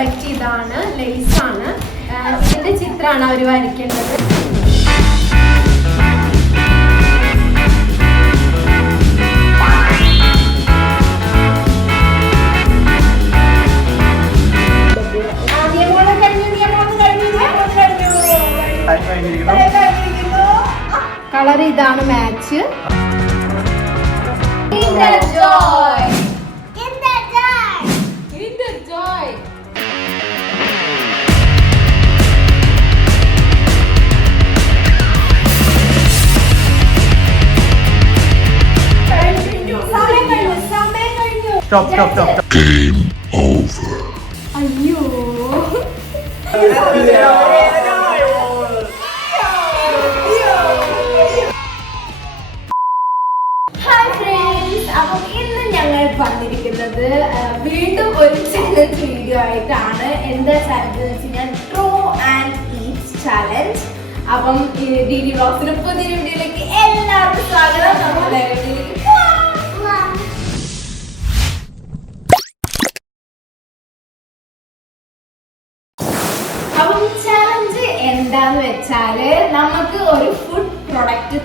Product ഇതാണ് lace ആണ്. ഇതിന്റെ ചിത്രമാണ് അവർ വരയ്ക്കേണ്ടത്. കളർ ഇതാണ് match. Joy stop stop stop Game over. അയ്യോ. അപ്പം ഇന്ന് ഞങ്ങൾ വന്നിരിക്കുന്നത് വീണ്ടും ഒരു ചലഞ്ച് വീഡിയോ ആയിട്ടാണ്. എന്താ ചലഞ്ച് എന്ന് വെച്ച് കഴിഞ്ഞാൽ ട്രോ ആൻഡ് ഈറ്റ് ചലഞ്ച് അപ്പം ഈ ഡി ഡി ബ്ലോഗ്സിന്റെ പുതിയ വീഡിയോയിലേക്ക് എല്ലാവർക്കും സ്വാഗതം. നമ്മുടെ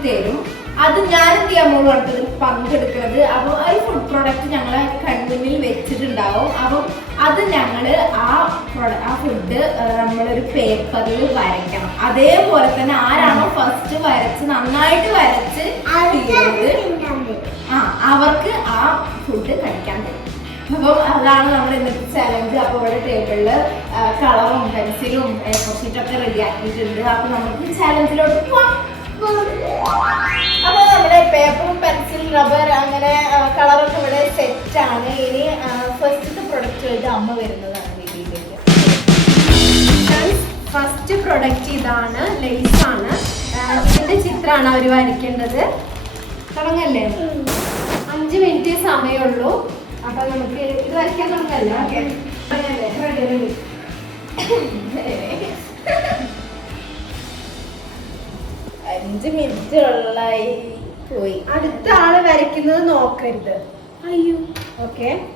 തരും. അത് ഞാൻ എന്ത് ചെയ്യാൻ പോകുന്നു പറഞ്ഞത്? പങ്കെടുക്കുന്നത് അപ്പോൾ ഒരു ഫുഡ് പ്രൊഡക്റ്റ് ഞങ്ങളെ കൺമുന്നിൽ വെച്ചിട്ടുണ്ടാവും. അപ്പം അത് ഞങ്ങൾ ആ പ്രൊഡക്റ്റ് ആ ഫുഡ് നമ്മളൊരു പേപ്പറിൽ വരയ്ക്കണം. അതേപോലെ തന്നെ ആരാണോ ഫസ്റ്റ് വരച്ച് നന്നായിട്ട് വരച്ച് ആ അവർക്ക് ആ ഫുഡ് കഴിക്കാൻ പറ്റും അപ്പം അതാണ് നമ്മൾ ഇന്നത്തെ ചലഞ്ച് അപ്പോൾ ഇവിടെ ടേബിളിൽ കളറും പെൻസിലും ഷീറ്റൊക്കെ റെഡി ആക്കിയിട്ടുണ്ട്. അപ്പോൾ നമുക്ക് ചലഞ്ചിലോട്ട് പോവാം. അപ്പോൾ നമ്മുടെ പേപ്പറും പെൻസിൽ റബ്ബർ അങ്ങനെ കളറൊക്കെ ഇവിടെ സെറ്റ് ആണ്. ഇനി ഫസ്റ്റ് പ്രൊഡക്റ്റ് ആയിട്ട് അമ്മ വരുന്നതാണ് വീട്ടിലേക്ക്. ഫസ്റ്റ് പ്രൊഡക്റ്റ് ഇതാണ് ലേസ് ആണ്. ഇതിന്റെ ചിത്രമാണ് അവർ വരയ്ക്കേണ്ടത്. തുടങ്ങല്ലേ? അഞ്ച് മിനിറ്റ് സമയമുള്ളൂ. അപ്പൊ നമുക്ക് ഇത് വരയ്ക്കാൻ തുടങ്ങല്ലേ? റെഡി അഞ്ച് മിനിറ്റ് ഉള്ളായി പോയി. അടുത്ത ആൾ വരയ്ക്കുന്നത് നോക്കരുത്. അയ്യോ. ഓക്കെ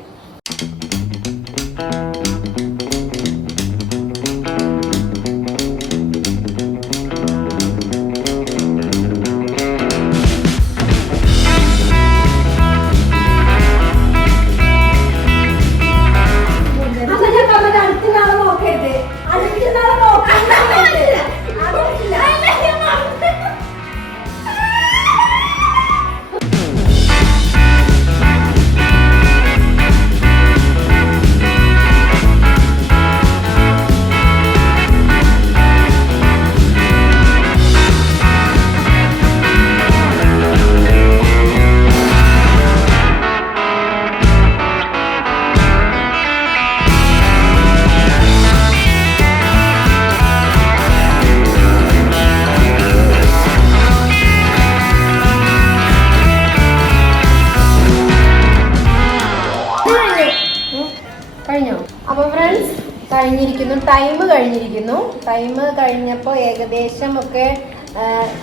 കഴിഞ്ഞിരിക്കുന്നു ടൈം കഴിഞ്ഞിരിക്കുന്നു. ടൈം കഴിഞ്ഞപ്പോ ഏകദേശം ഒക്കെ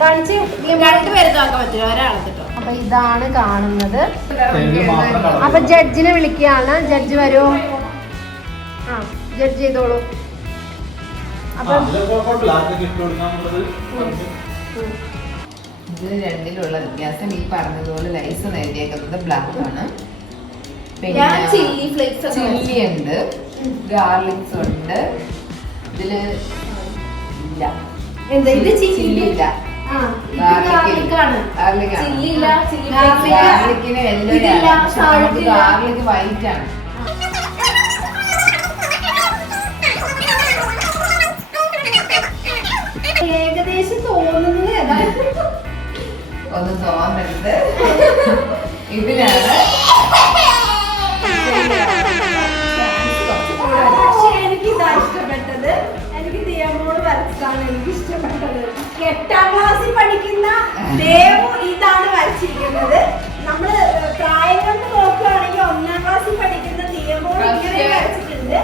കാണിച്ച് അപ്പൊ ഇതാണ് കാണുന്നത്. അപ്പൊ ജഡ്ജിനെ വിളിക്കുകയാണ്. ജഡ്ജ് വരൂ ആ ജഡ്ജ് ചെയ്തോളൂ. അപ്പം. ഇത് രണ്ടിലുള്ള വ്യത്യാസം ഈ പറഞ്ഞതുപോലെ ലൈസ് നേടിയേക്കുന്നത് ബ്ലാക്ക് ആണ്. പിന്നെ ചില്ലി ഫ്ലേക്സ് ചില്ലി ഉണ്ട്. ഗാർലിക്സ് ഉണ്ട്. ഇതിൽ ഇല്ല. എന്താ ഇത് ചില്ലി ചില്ലി ഇല്ല. ആ ഇത് Garlic garlic ആണ്. Garlic ആണ്. ചില്ലി ഇല്ല ചില്ലി ഗാർലിക്കിന് യെല്ലോ ഇതില്ല, salt ഇല്ല. ഗാർലിക് വൈറ്റ് ആണ്. ഏകദേശം തോന്നുന്നത് ഒന്ന് തോന്നരുത്. ഇതിനാണ് എട്ടാം ക്ലാസ്സിൽ പഠിക്കുന്ന ദേവു ഇതാണ് വരച്ചിരിക്കുന്നത്. നമ്മൾ പ്രായം കൊണ്ട് നോക്കുകയാണെങ്കിൽ ഒന്നാം ക്ലാസ്സിൽ പഠിക്കുന്ന ദേവു ഇങ്ങനെ വരച്ചിട്ടുണ്ട്.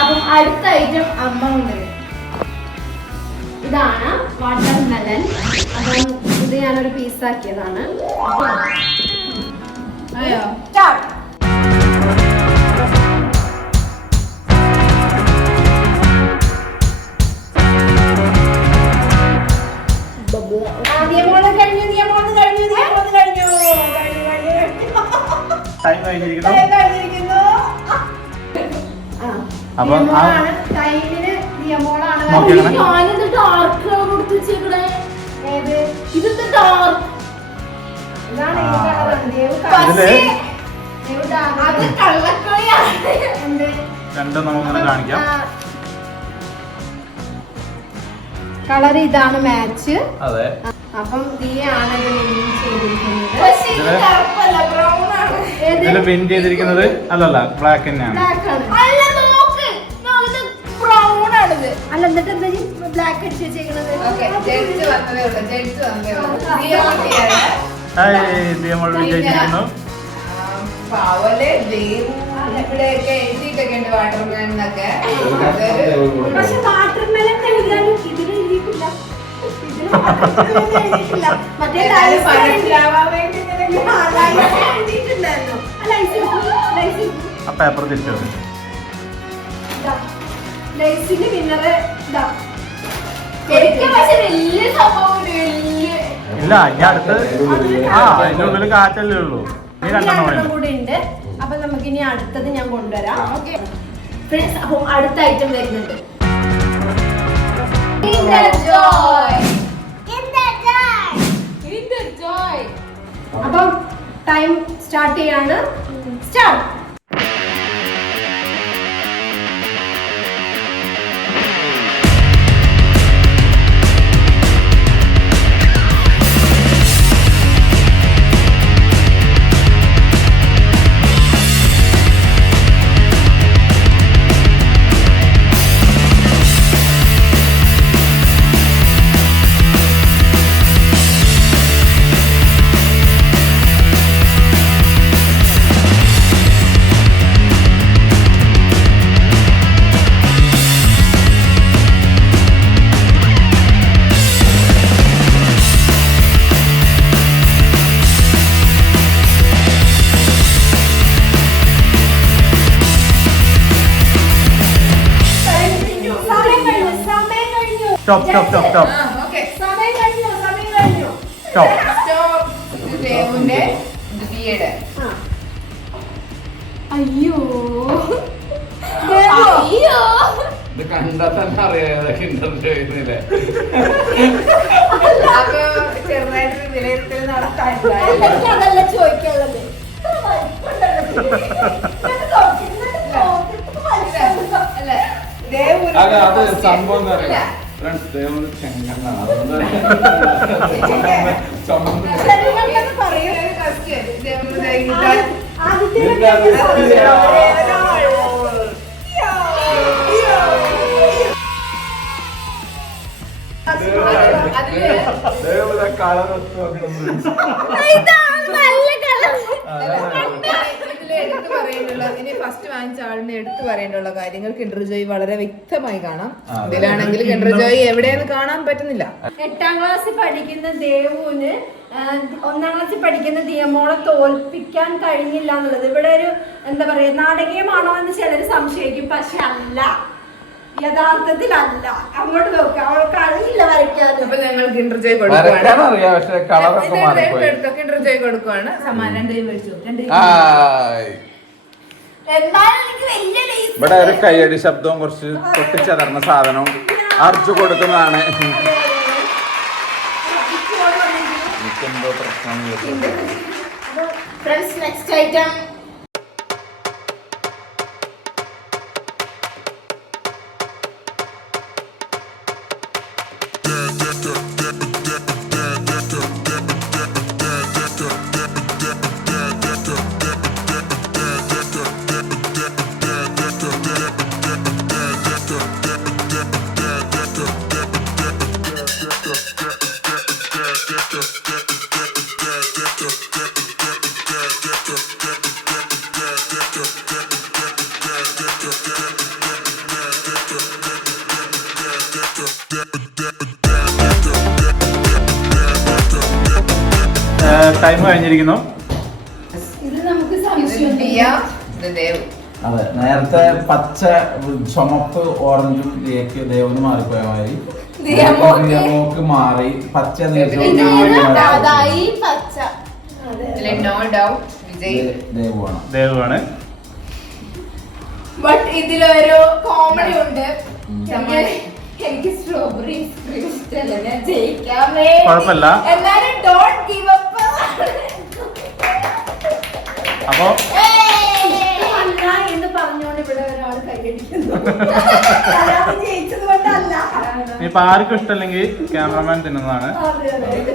അപ്പം അടുത്ത ഐറ്റം അമ്മ ഉണ്ട് ഇതാണ് വാട്ടർ മെലൻ അപ്പം ഇത് ഞാനൊരു പീസാക്കിയതാണ് അയ്യോ രണ്ടും നമുക്കൊന്ന് കാണിക്കാം. കളർ ഇതാണ് മാച്ച് അതെ. അപ്പം ചെയ്തിരിക്കുന്നത്. ഇതിൽ ഏത്? ഇതിൽ വിൻ ചെയ്തിരിക്കുന്നത് അല്ലല്ല ബ്ലാക്ക് തന്നെയാണ്. Black ആണ്. അല്ല നോക്ക്. ഇത് ബ്രൗൺ ആണിത്. അല്ല എന്നിട്ട് എന്താ ബ്ലാക്ക് അടിച്ച് ദിയമോൾ വിജയിച്ചിരിക്കുന്നു പാവലേ ദേവു ഇവിടെയൊക്കെ എഴുതിയിട്ടൊക്കെ ഉണ്ട് എന്നൊക്കെ എഴുതാനും എഴുതിയിട്ടില്ല എഴുതിയിട്ടില്ല. മറ്റേ മനസ്സിലാവാൻ വേണ്ടി ആ, എഴുതിയിട്ടുണ്ടായിരുന്നു. പേപ്പർ. ലൈസിന്റെ വിന്നറ് ഇതാ. ഇല്ല ഇനി അടുത്ത് ആ അതിന്റെ ഉള്ളിൽ കാറ്റല്ലേ ഉള്ളൂ നീ രണ്ടെണ്ണം ഉണ്ട് അപ്പൊ നമുക്ക് ഇനി അടുത്തത് ഞാൻ കൊണ്ടുവരാം. ഓക്കെ ഫ്രണ്ട്സ് അപ്പൊ അടുത്ത ഐറ്റം വരുന്നുണ്ട്. അപ്പം ടൈം സ്റ്റാർട്ട് ചെയ്യാണ്. സ്റ്റാർട്ട് സ്റ്റോപ്പ് ദേവുന്റെ ഇത് ബിയുടെ ആ. അയ്യോ. അയ്യോ. ഇത് കണ്ടാൽ തന്നെ അറിയാം ഏതൊക്കെ ഇന്റർവ്യൂ ചെയ്യുന്നില്ലേ അപ്പൊ ചെറുതായിട്ടൊരു വിലയിരുത്തൽ എനിക്ക് അതല്ല ചോദിക്കാനുള്ളത്? അല്ല അത് സംഭവം എന്താ ഫ്രണ്ട്സ് ദേവന് ചെങ്കണ്ണാണ് അതുകൊണ്ട് ചുമന്ന് ശരി, പെട്ടെന്ന് പറയൂ. ഒരു question. ദേവുന് ദേ ഇതാ- ആദ്യത്തെ ഇല്ല, അത് അതിൽ ദേവന കളർ ഒത്തു ഇതാണ് നല്ല കളർ ഇതിൽ എടുത്തു പറയേണ്ടുള്ള ഇനി ഫസ്റ്റ് വാങ്ങിച്ച ആളിനെ എടുത്തു പറയേണ്ടുള്ള കാര്യങ്ങൾ കിൻഡർ ജോയ് വളരെ വ്യക്തമായി കാണാം. ഇതിലാണെങ്കിൽ കിൻഡർ ജോയ് എവിടെയെന്ന് കാണാൻ പറ്റുന്നില്ല. എട്ടാം ക്ലാസ്സിൽ പഠിക്കുന്ന ദേവുവിന് ഒന്നാം ക്ലാസ്സിൽ പഠിക്കുന്ന ദിയമോളെ തോൽപ്പിക്കാൻ കഴിഞ്ഞില്ല എന്നുള്ളത്. ഇവിടെ ഒരു എന്താ പറയാ നാടകീയമാണോ എന്ന് ചിലർ സംശയിക്കും. പക്ഷെ അല്ല. യഥാർത്ഥത്തിലല്ല അങ്ങോട്ട് നോക്കുക അവൾക്ക് അറിയില്ല വരയ്ക്കാൻ അപ്പൊ ഞങ്ങൾ കിൻഡർ ജോയ് കൊടുക്കുകയാണ് കിൻഡർ ജോയ് സമ്മാനം രണ്ട് മേടിച്ചു രണ്ട് ഇവിടെ ഒരു കയ്യടി ശബ്ദവും കുറച്ച് പൊട്ടിച്ചതർന്ന സാധനവും അർച്ചു കൊടുക്കുന്നതാണ്. എനിക്കെന്തോ പ്രശ്നം ഫ്രണ്ട്സ് നെക്സ്റ്റ് ഐറ്റം ടൈം കഴിഞ്ഞിരിക്കുന്നു. ഇത് നമുക്ക് സംശയം ദിയ ദേവ്. അതെ നേരത്തെ പച്ച ചുമപ്പ് ഓറഞ്ചും ദിയക്ക് ദേവന് മാറിപ്പോയ മാതിരി. മാറി പച്ച നേരത്തെ ദേവാണ് ബട്ട് ഇതിലൊരു കോമഡി ഉണ്ട്. എനിക്ക് എനിക്ക് സ്ട്രോബെറി ഐസ്ക്രീം ഇഷ്ടമല്ല. ഞാൻ ജയിക്കാമേ കുഴപ്പമില്ല. എന്നാലും ഡോണ്ട് ഗിവ് അപ്പ് അപ്പൊ? അല്ല എന്ന് പറഞ്ഞുകൊണ്ട് ഇവിടെ ഒരാൾ കൈയടിക്കുന്നു. അല്ലാതെ ജയിച്ചത് കൊണ്ടല്ല ഇനിയിപ്പൊ ആർക്കും ഇഷ്ടമല്ലെങ്കിൽ ക്യാമറമാൻ തിന്നുന്നതാണ്. അതെ, അതെ.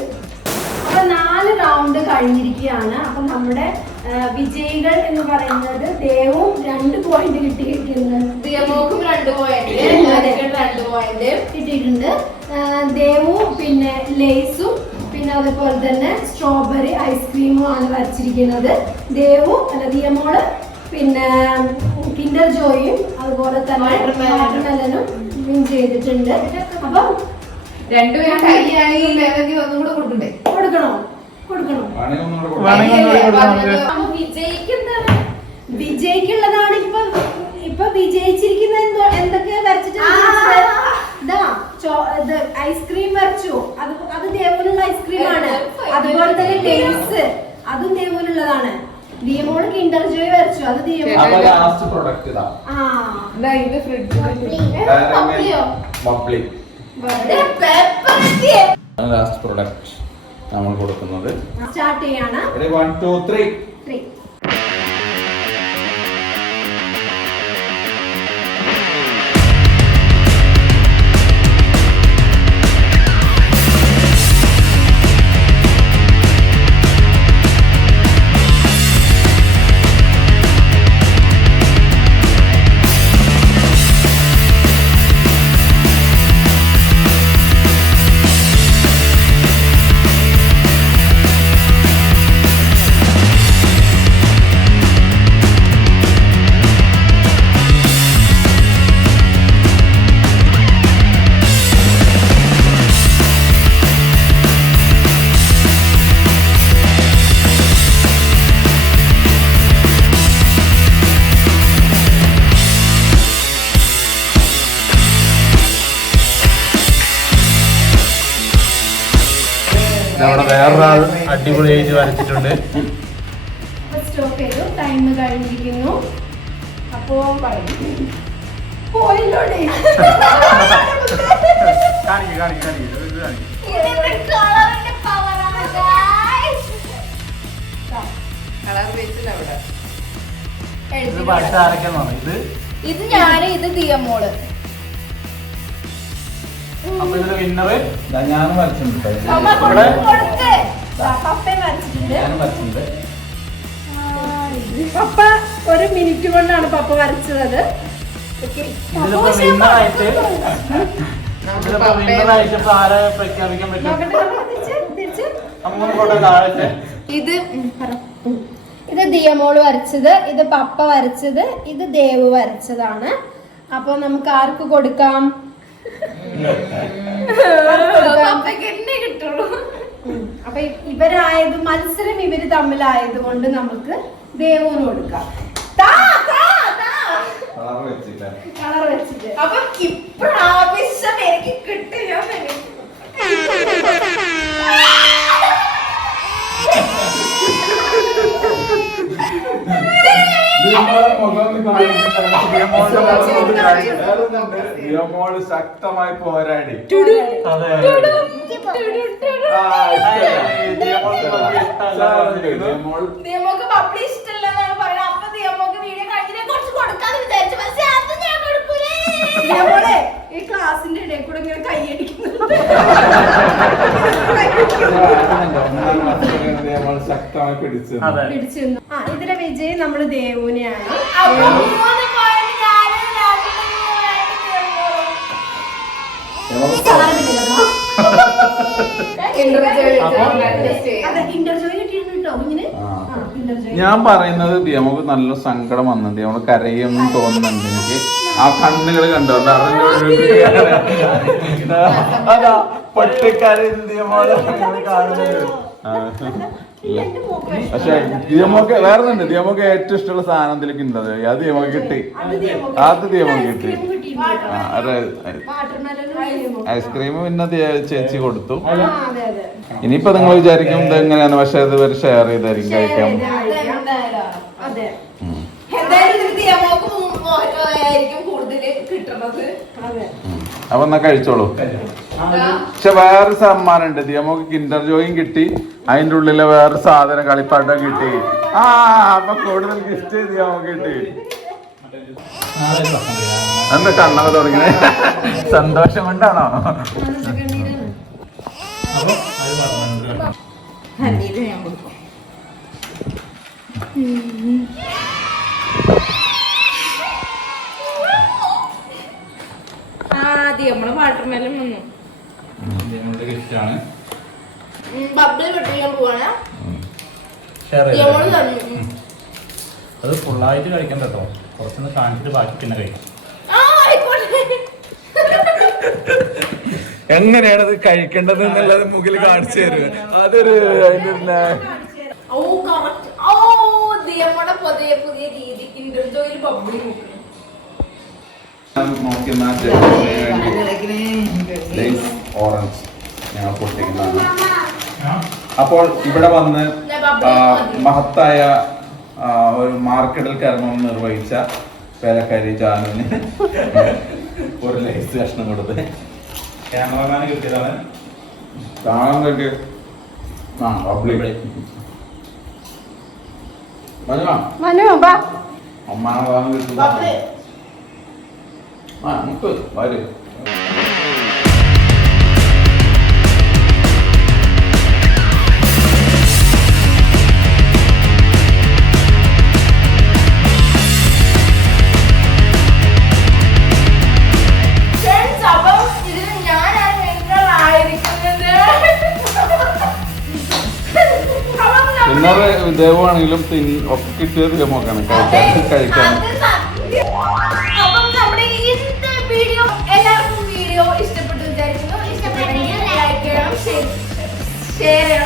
അപ്പൊ നാല് റൗണ്ട് കഴിഞ്ഞിരിക്കുകയാണ്. അപ്പൊ നമ്മുടെ വിജയികൾ എന്ന് പറയുന്നത് ദേവും രണ്ട് പോയിന്റ് കിട്ടിയിട്ടുണ്ട്. ദിയമോക്കും രണ്ട് പോയിന്റ്. രണ്ട് പോയിന്റ് കിട്ടിയിട്ടുണ്ട്. ദേവും പിന്നെ ലേസും പിന്നെ അതുപോലെ തന്നെ സ്ട്രോബെറി ഐസ്ക്രീമും ആണ് വരച്ചിരിക്കുന്നത്. ദേവും അല്ല ദിയമോൾ പിന്നെ കിൻഡർ ജോയും അതുപോലെ തന്നെ. വാട്ടർമെലനും വിൻ ചെയ്തിട്ടുണ്ട്. അപ്പം രണ്ടുപേരും കൈയായി. ഒന്നും കൂടെ കൊടുക്കണ്ടേ? കൊടുക്കണോ? കൊടുക്കണോ? വിജയിക്കുള്ളതാണ് ഇപ്പൊ ഇപ്പൊ വിജയിച്ചിരിക്കുന്ന എന്തോ എന്തൊക്കെയാ വരച്ചിട്ട് ഐസ്ക്രീം വരച്ചു. അത് അത് ദേവനുള്ള ഐസ്ക്രീം ആണ്. അതുപോലെ തന്നെ ലേസ് അതും ദേവനുള്ളതാണ് ദിയമോൾ കിൻഡർ ജോയ് വരച്ചു. അത് അപ്പൊ ലാസ്റ്റ് പ്രൊഡക്റ്റ് നമ്മൾ കൊടുക്കുന്നത്. സ്റ്റാർട്ട് ചെയ്യാണ്. വൺ ടു ത്രീ വേറൊരാൾ അടിപൊളിയായിട്ട് വരച്ചിട്ടുണ്ട്. സ്റ്റോപ്പ് ചെയ്തു. ടൈം കഴിഞ്ഞിരിക്കുന്നു. അപ്പോ പോയില്ലോടെ? കാണിക്ക് കാണിക്ക് കാണിക്ക്. ഇത് ഞാൻ ഇത് ദിയമോൾ. അപ്പൊ ഇതിന്റെ വിന്നർ ഞാൻ വരച്ചിട്ടുണ്ട് ഇവിടെ? കൊടുക്ക്. വരച്ചിട്ടുണ്ട് പപ്പ ഒരു മിനിറ്റ് കൊണ്ടാണ് പപ്പ വരച്ചത് ഇതിലിപ്പോ വിന്നറായിട്ട് ഇതിലിപ്പോ വിന്നറായിട്ട് ഇപ്പൊ ആരെ പ്രഖ്യാപിക്കാൻ പറ്റും നോക്കട്ടെ നോക്കട്ടെ, തിരിച്ച്, തിരിച്ച്. നമുക്ക് ഫോട്ടോ താഴെ ഇത്. ഇത് ദിയമോൾ വരച്ചത് ഇത് പപ്പ വരച്ചത് ഇത് ദേവ് വരച്ചതാണ് അപ്പൊ നമുക്ക് ആർക്ക് കൊടുക്കാം. അപ്പൊ ഇവരായത് മത്സരം ഇവർ തമ്മിലായത് കൊണ്ട് നമുക്ക് ദേവുവിന് കൊടുക്കാം. കളർ വെച്ചിട്ട്. കളർ വെച്ചിട്ട്. അപ്പൊ ഇപ്രാവശ്യം എനിക്ക് കിട്ടില്ല ദിയമോൾ ശക്തമായി പോരാടി. നിയമോളെ ഈ ക്ലാസിന്റെ ഇടയിൽ കൂടെ ഇങ്ങനെ ശക്തമായി പിടിച്ചു അതെ. പിടിച്ചു നിന്നു. ആ ഇതിലെ വിജയ് നമ്മൾ ദേവുനെയാണ് ഞാൻ പറയുന്നത് നമുക്ക് നല്ല സങ്കടം വന്നു നമ്മൾ കരയും തോന്നുന്നുണ്ട് എനിക്ക്. ആ കണ്ണുകൾ കണ്ടോ. അതാ പൊട്ടിക്കരയും ദിയമോൾ കാണുന്നത്. പക്ഷെ ദിയമോക്ക് വേറെ ഉണ്ട് ദിയമോക്ക് ഏറ്റവും ഇഷ്ടമുള്ള സാധനം എന്തെങ്കിലും ഉണ്ടത് അത് ദിയമോക്ക് കിട്ടി. അത് ദിയമോക്ക് ദിയമോക്ക് കിട്ടി. ഐസ്ക്രീം ആ. അത് പിന്നെ ചേച്ചി കൊടുത്തു. ആ, അതെ അതെ. ഇനിയിപ്പോ നിങ്ങൾ വിചാരിക്കും ഇത് എങ്ങനെയാണ്. പക്ഷെ അത് ഇവർ ഷെയർ ചെയ്തായിരിക്കും കഴിക്കാൻ. അപ്പൊ എന്നാ കഴിച്ചോളൂ. പക്ഷെ വേറൊരു സമ്മാനം ഉണ്ട് നമുക്ക് കിൻഡർ ജോയും കിട്ടി. അതിന്റെ ഉള്ളിലെ വേറെ സാധനം കളിപ്പാട്ടം കിട്ടി. ആ അപ്പൊ കൂടുതൽ ഗിഫ്റ്റ് നമുക്ക് കിട്ടി. എന്താ കണ്ണൊക്കെ തുടങ്ങിയത്? സന്തോഷം കൊണ്ടാണോ? ആദ്യം നമ്മൾ വാട്ടർ മെലൺ വന്നു ഉം. അത് ഫുള്ളായിട്ട് കഴിക്കണ്ട കേട്ടോ കുറച്ചൊന്ന് കാണിച്ചിട്ട് ബാക്കി പിന്നെ കഴിക്കും എങ്ങനെയാണ് അത് കഴിക്കേണ്ടത് എന്നുള്ളത് മുകിൽ കാണിച്ചു തരുക അതൊരു ഓറഞ്ച് ഞങ്ങൾ പൊട്ടിക്കുന്നതാണ് അപ്പോൾ ഇവിടെ വന്ന് മഹത്തായ ഒരു മാർക്കറ്റിൽ കർമ്മം നിർവഹിച്ച പേലക്കാരി ജാനുവിന് ഒരു ലൈസ് കഷ്ണം കൊടുത്ത്. ക്യാമറമാന് കിട്ടിയതാണ്. കാണാൻ വേണ്ടി ആ പബ്ലിക് മനുവാ മനു ബാ അമ്മാണ് വാങ്ങാൻ കിട്ടുന്ന ആ നമുക്ക് വരും. ഇന്നലെ ദേവാണെങ്കിലും ഒക്കെ കിട്ടിയത് നോക്കാണ് കഴിക്കാൻ കഴിക്കാൻ. അപ്പം നമ്മുടെ ഇന്നത്തെ വീഡിയോ എല്ലാവർക്കും വീഡിയോ ഇഷ്ടപ്പെട്ടു വിചാരിക്കുന്നു. ഇഷ്ടപ്പെട്ടെങ്കിൽ ലൈക്ക് ചെയ്യണം ഷെയർ ചെയ്യണം.